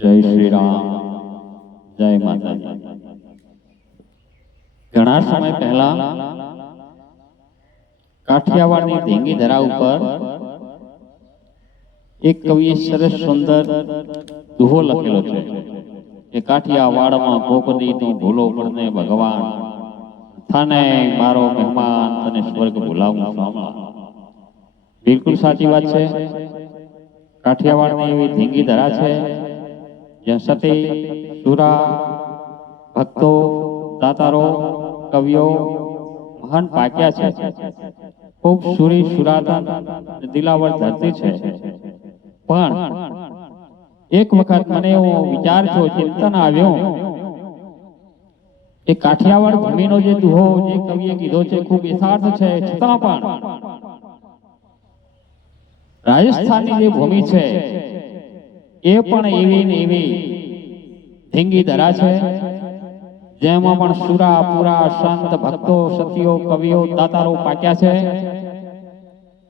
જય શ્રી રામ, જય માતાજી। ઘણા સમય પહેલા કાઠિયાવાડની ધીંગી ધરા ઉપર એક કવિએ સરસ સુંદર દુહો લખેલો છે કે કાઠિયાવાડમાં કોકદી તું ભૂલો પડને ભગવાન, થાને મારો મહેમાન તને સ્વર્ગ ભૂલાવું સામા। બિલકુલ સાચી વાત છે। કાઠિયાવાડની એવી ધીંગી ધરા છે જ્યાં સતી, સુરા, ભક્તો, દાતારો, કવિઓ મહાન પાક્યા છે। ખૂબ સુરી સુરાતન દિલાવર ધરતી છે। પણ એક વખત મને એવો વિચાર થયો, ચિંતન આવ્યો કે કાઠિયાવાડ ભૂમિનો જે દુહો જે કવિએ કીધો છે ખૂબ યથાર્થ છે, છતાં પણ રાજસ્થાનની જે ભૂમિ છે એ પણ એવી ને એવી ધીંગી ધરા છે જેમાં પણ સુરા, પુરા, સંત, ભક્તો, સતીઓ, કવિઓ, દાતારો પાક્યા છે।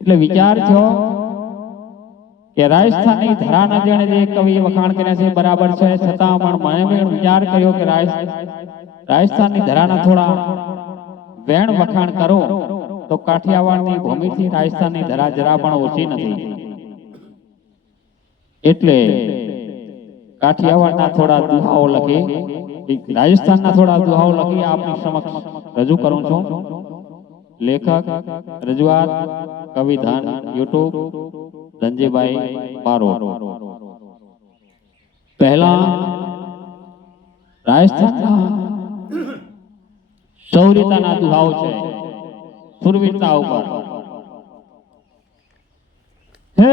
એટલે વિચાર થયો કે રાજસ્થાનની ધરાના જેણે જે કવિએ વખાણ કર્યા છે બરાબર છે, છતાં પણ મને પણ વિચાર કર્યો કે રાજસ્થાનની ધરાના થોડા વેણ વખાણ કરો તો કાઠિયાવાડની ભૂમિથી રાજસ્થાનની ધરા જરા પણ ઓછી નથી। એટલે કાઠિયાવાડના થોડા દુહાઓ લખી, રાજસ્થાનના થોડા દુહાઓ લખી આપની સમક્ષ રજૂ કરું છું। લેખક, રજૂઆત, કવિધાન, યુટ્યુબ ધનજીભાઈ બારોટ। પહેલા રાજસ્થાનના શૌર્યતાના દુહાઓ છે, સુરવીરતા ઉપર। હે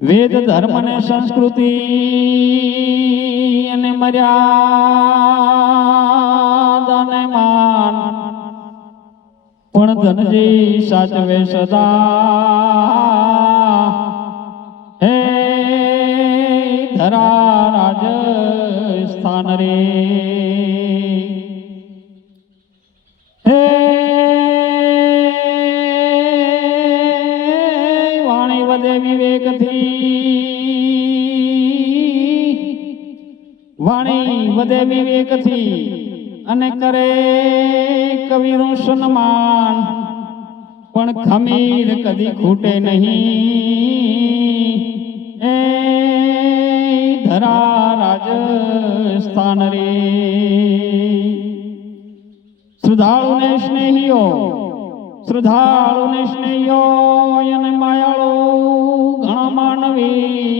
વેદ ધર્મ ને સંસ્કૃતિ અને મર્યાદા ને માન પણ ધનજી સાચવે સદા। હે ધરા રાજસ્થાન રે, હે વાણી વધે વિવેકથી, વાણી વધે વિવેકથી અને કરે કવિનું સન્માન પણ ખમીર કદી ખૂટે નહીં। એ ધરા રાજસ્થાન રે, શ્રદ્ધાળુને સ્નેહીઓ, શ્રદ્ધાળુને સ્નેહીઓ અને માયાળો ઘણા માનવી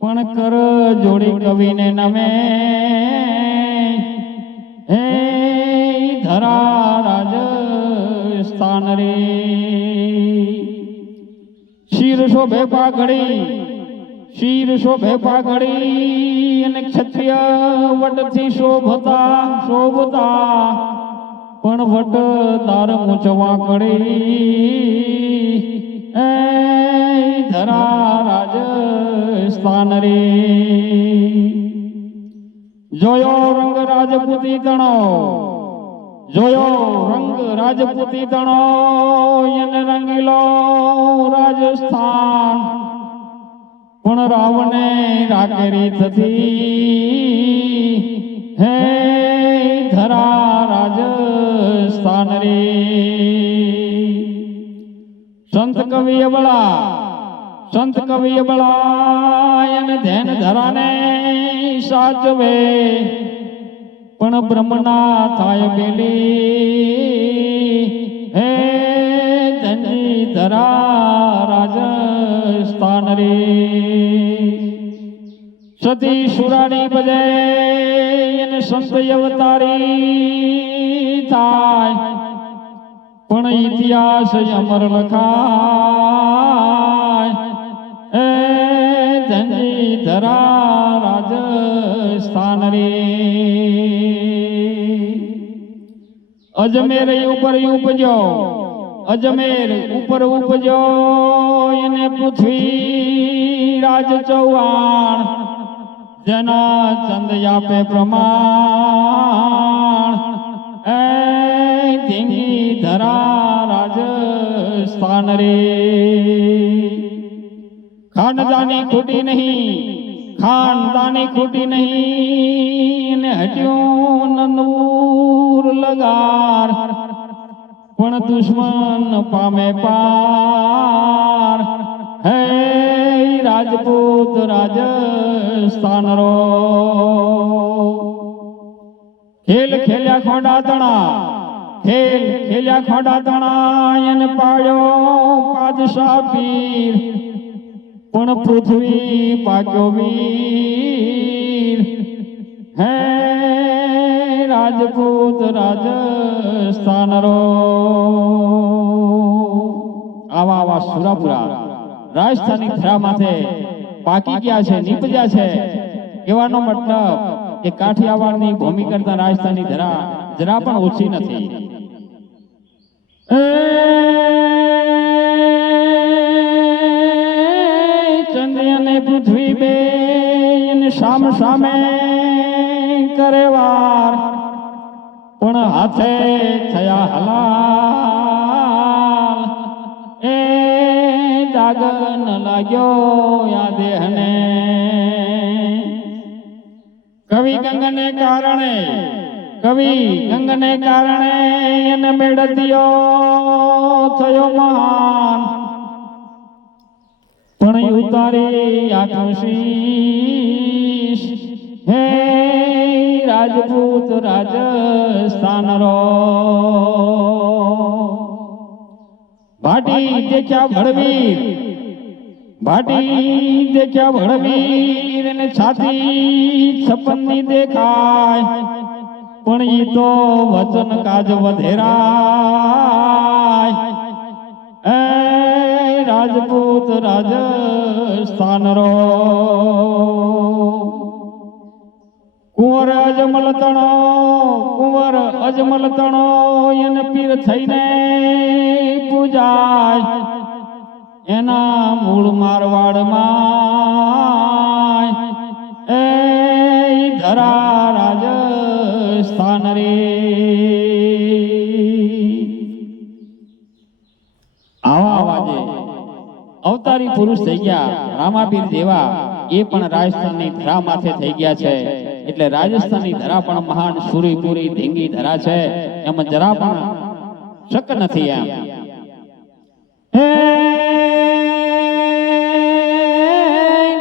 પણ કર જોડી કવિને નમે। હે ધરા રાજસ્થાન રે, શિર શોભે પાઘડી, શિર શોભે પાઘડી અને ક્ષત્રિય વટથી શોભતા શોભતા પણ વટ તાર મૂંચવા કડી। એ ધરા રાજસ્થાન રે, જોયો રંગ રાજપૂતી તણો, જોયો રંગ રાજપૂતી તણો એને રંગીલો રાજસ્થાન પણ રાવણે રાકેરી થતી। હે ધરા રાજસ્થાન રે, સંત કવિ અબળા, સંત કવિ અબળા એને ધ્યાન ધરાને સાચવે પણ બ્રહ્મના થાય બેલી। હે ધનજી ધરા રાજસ્થાન રે, સતી સુરાણી બજે અને સંત અવતારી થાય પણ ઇતિહાસ અમર લખાય। હે ધનજી ધરા રાજસ્થાન રે, અજમેર ઉપર ઉપજો, અજમેર ઉપર ઉપજો એને પૃથ્વી રાજ ચૌહાણ જેના ચંદ આપે પ્રમાણ। એ ધીંગી ધરા રાજ સ્થાન રે ખાનદાની ખૂટી નહીં ખાનદાની ખૂટી નહીં ને હટ્યું નૂર લગાર પણ દુશ્મન પામે પાર હે રાજપૂત રાજસ્થાન રો ખેલ ખેલ્યા ખોડા તણા ખેલ ખેલ્યા ખોડા તણા એને પાડ્યો પાદશાહ પીર પણ પૃથ્વી પાક્યો વીર હે રાજપૂત રાજસ્થાન રો આવા આવા સુરાપુરા રાજસ્થાની ધરા માથે પાકી ગયા છે નીપજ્યા છે કહેવાનો મતલબ કે કાઠિયાવાડની ભૂમિ કરતા રાજસ્થાની ધરા જરા પણ ઓછી નથી ચંદ્ર અને પૃથ્વી બે સામ સામે કરે વાર પણ હાથે થયા હલાલ એ દાગ ન લાગ્યો યા દેહને કવિ ગંગને કારણે એને મેળવ્યો થયો મહાન પણ ઉતારી આખું શીશ હે રાજપૂત રાજસ્થાન રો ભાટી દેખ્યા ભળવીર ને છાતી છપ્પનની દેખાય પણ ઈ તો વચન કાજ વધેરાય એ રાજપૂત રાજસ્થાન રો કુંવર અજમલ તણો એને પીર થઈને પૂજાય એના મૂળ મારવાડમાં એ ધરા રાજસ્થાન રે આવા જે અવતારી પુરુષ થઈ ગયા રામાપીર જેવા એ પણ રાજસ્થાનની ધરા માથે થઈ ગયા છે એટલે રાજસ્થાનની ધરા પણ મહાન સુરીપુરી ધીંગી ધરા છે એમાં જરા પણ શક નથી એમ હે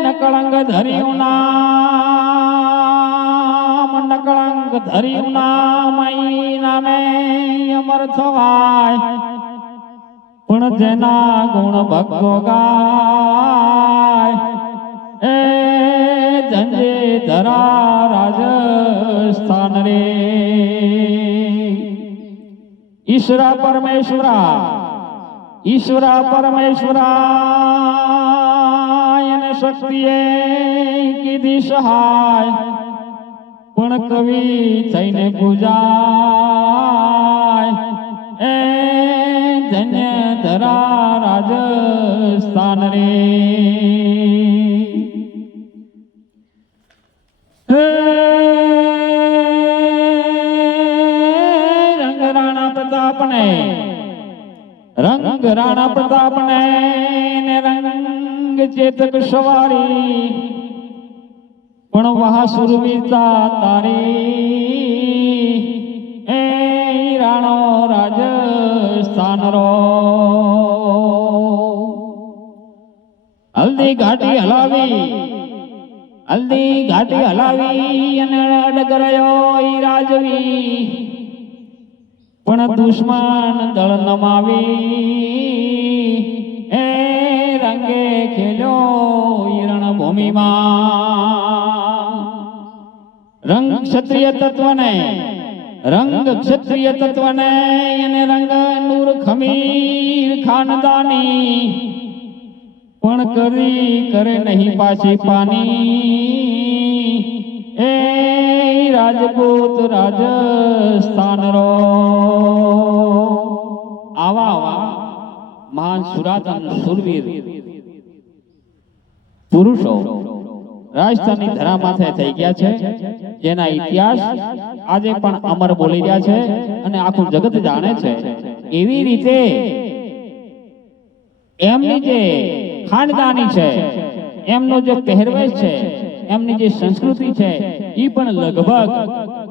નકળંગ ધર્યું નામ ઈ નામે અમર થવાય પણ જેના ગુણ ભક્તો ગાય એ જંજે ધરા રાજસ્થાન રે ઈશ્વરા પરમેશ્વરા એને શક્તિએ કીધી સહાય પણ કવિ થઈને પૂજાય એ ધન્ય ધરા રાજસ્થાન રે રંગ રાણા પ્રતાપને ને રંગ ચેતક સવારી પણ વહા સુરવીરતા તારી એ રાણો રાજસ્થાન રો હલ્દી ઘાટી હલાવી અને અડગરયો ઈ રાજવી પણ દુશ્મન દળ નમાવી એ રંગે ખેલ્યો રણભૂમિમાં રંગ ક્ષત્રિય તત્વને એને રંગ નૂર ખમીર ખાનદાની પણ કરે નહીં પાછી પાની એ રાજપૂત રાજસ્થાન રો આવા મહાન સુરાતન સુરવીર પુરુષો રાજસ્થાનની ધરા માથે થઈ ગયા છે જેના ઇતિહાસ આજે પણ અમર બોલી રહ્યા છે અને આખું જગત જાણે છે એવી રીતે એમની જે ખાનદાની છે, એમનો જે પહેરવેશ છે, એમની જે સંસ્કૃતિ છે, એ પણ લગભગ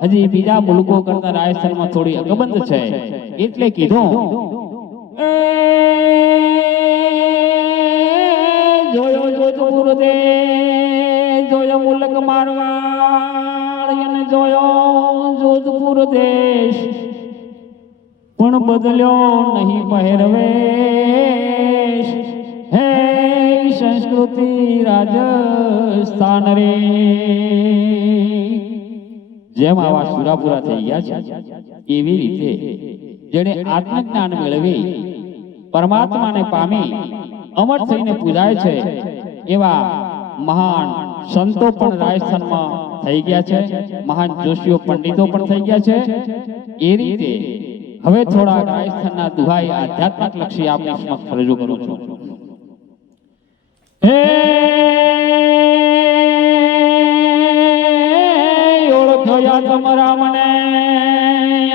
હજી બીજા મુલકો કરતા રાજસ્થાનમાં થોડી અકબંધ છે. એટલે કીધું જોયો જોધપુર દે, જોયો મુલક મારવાડ, અને જોયો જોધપુર દેશ, પણ બદલ્યો નહીં પહેરવેશ. હે સંસ્કૃતિ રાજસ્થાન રે. જેમ આવા સુરાપુરા થઈ ગયા છે, એવી રીતે જેને આત્મજ્ઞાન મેળવી પરમાત્માને પામી અમર થઈને પૂજાય છે, એવા મહાન સંતો પણ રાજસ્થાનમાં થઈ ગયા છે, મહાન જોશીઓ પંડિતો પણ થઈ ગયા છે. એ રીતે હવે થોડા રાજસ્થાનના દુહાઈ આધ્યાત્મિક લક્ષી આપની સમક્ષ રજૂ કરું છું. હે ઓળખ્યા તમારા મને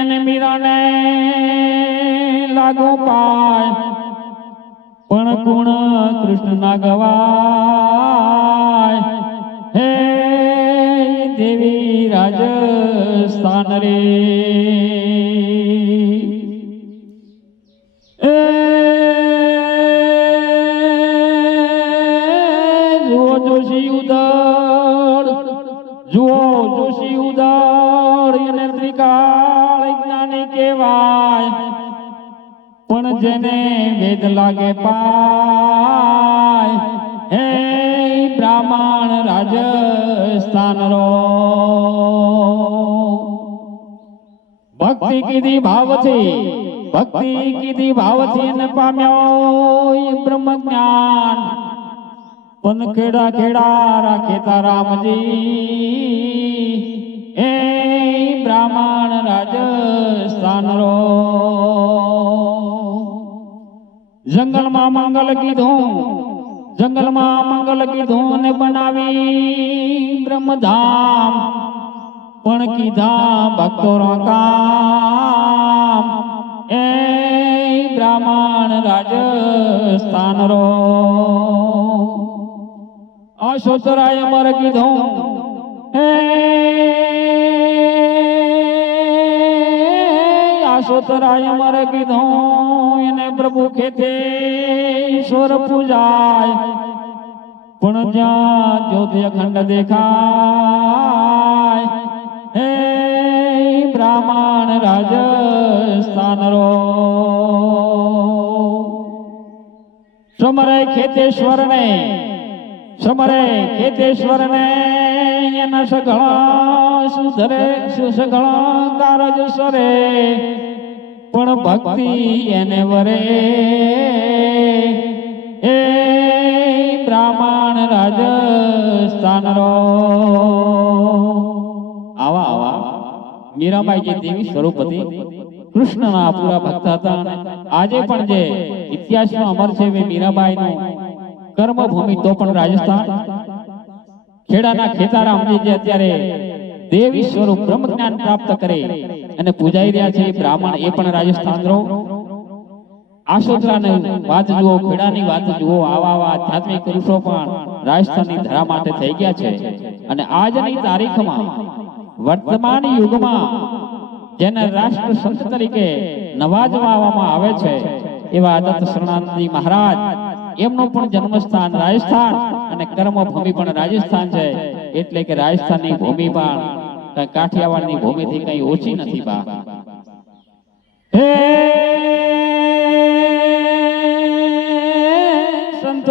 અને મીરાને લાગો પાય, પણ ગુણ કૃષ્ણના ગવાય. હે દેવી રાજસ્થાન રે. જુઓ જોશી ઉદળ અને ત્રિકાળ જ્ઞાની કહેવાય, પણ જેને વેદ લાગે પાય. હે બ્રાહ્મણ રાજસ્થાન રો. ભક્તિ કીધી ભાવથી ને પામ્યો બ્રહ્મ જ્ઞાન, પણ ખેડા ખેડા રાખે તારામજી. હે બ્રાહ્મણ રાજસ્થાન રો. જંગલમાં મંગલ કીધું ને બનાવી બ્રહ્મધામ, પણ કીધા ભક્તો કામ. એ બ્રાહ્મણ રાજસ્થાન રો. આશોતરાય અમર કીધું, હે આશોતરાય અમર કીધું, એને પ્રભુ ખેતે ઈશ્વર પૂજાય, પણ જ્યાં જ્યોતિ અખંડ દેખાય. હે બ્રાહ્મણ રાજસ્થાન રો. સમરે ખેતેશ્વર ને એના સઘળા સુધરે કારજ સરે, પણ ભક્તિ એને વરે. એ બ્રાહ્મણ રાજસ્થાન રો. આવા મીરાબાઈ જે દેવી સ્વરૂપ હતી, કૃષ્ણના પૂરા ભક્ત હતા. આજે પણ જે ઇતિહાસમાં અમર છે એ મીરાબાઈનું કર્મભૂમિ તો પણ રાજસ્થાન. ખેડાના ખેતારામ જે અત્યારે દેવી સ્વરૂપ બ્રહ્મ જ્ઞાન પ્રાપ્ત કરે અને પૂજાઈ રહ્યા છે, બ્રાહ્મણ એ પણ રાજસ્થાન રો. આશોતરાની વાત જુઓ, ખેડાની વાત જુઓ, આવા આધ્યાત્મિક પુરુષો પણ રાજસ્થાનની ધરા માટે થઈ ગયા છે. અને આજની તારીખમાં વર્તમાન યુગમાં જેને રાષ્ટ્ર સંત તરીકે નવાજવામાં આવે છે, એવા દત્ત શરણાનંદજી મહારાજ, એમનું પણ જન્મસ્થાન રાજસ્થાન અને કર્મભૂમિ પણ રાજસ્થાન છે. એટલે કે રાજસ્થાનની ભૂમિ પણ કઈ કાઠિયાવાડની ભૂમિથી કઈ ઓછી નથી બા. હે સંત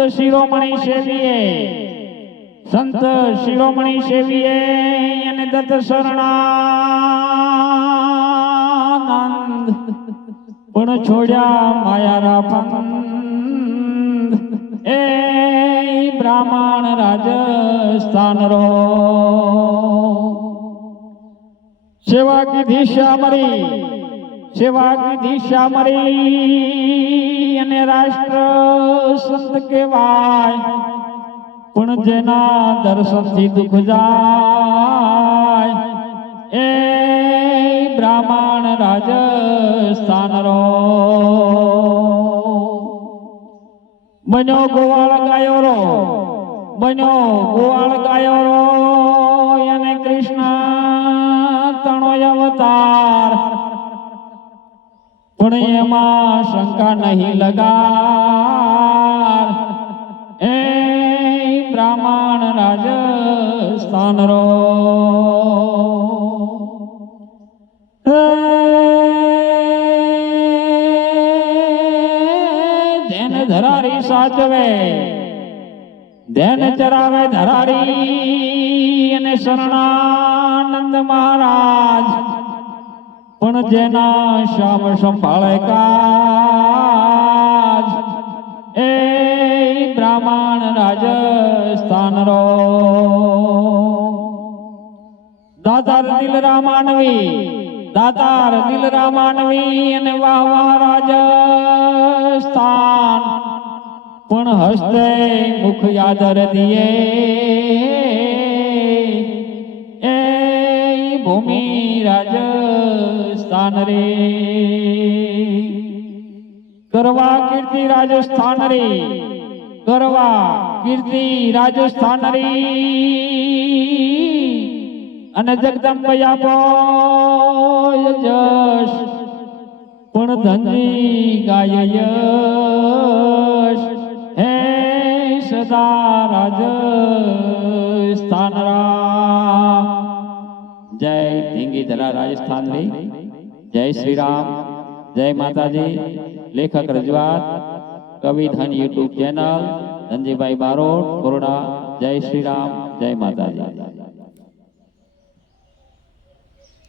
શિરોમણી સેવીએ અને દત્ત શરણાનંદ, પણ છોડ્યા માયારા પંથ. એ બ્રાહ્મણ રાજસ્થાન રો. સેવા કીધી શ્યામરી અને રાષ્ટ્ર સંત કહેવાય, પણ જેના દર્શનથી દુઃખ જાય. એ બ્રાહ્મણ રાજસ્થાન રો. બન્યો ગોવાળ ગાયો રો, બન્યો ગોવાળ ગાયો રો, અને કૃષ્ણ તણો અવતાર, પણ એમાં શંકા નહીં લગાડ, એ બ્રાહ્મણ રાજસ્થાન રો ધ્યાન ધરારી સાચવે, ધ્યાન ચરાવે ધરારી, અને શરણાનંદ મહારાજ પણ જેના શ્યામ સંભાળે કાજ, એ બ્રાહ્મણ રાજસ્થાન રો દાતાર દિલરા માનવી, દાતાર દિલરા માનવી, અને વાહ વાહ રાજસ્થાન પણ હસ્તે મુખ યાદર દિયે, એ ભૂમિ રાજસ્થાન રે કરવા કીર્તિ રાજસ્થાન રે, કરવા કીર્તિ રાજસ્થાન રે, અને જગદંબયા પોય જશ પણ ધનજી ગાય યશ, હે સદા રાજસ્થાન રામ. જય ધીંગી ધરા રાજસ્થાન રે, જય શ્રી રામ, જય માતાજી. લેખક રજૂઆત કવિ ધન યુટ્યુબ ચેનલ ધનજીભાઈ બારોટ કોરડા. જય શ્રી રામ, જય માતાજી.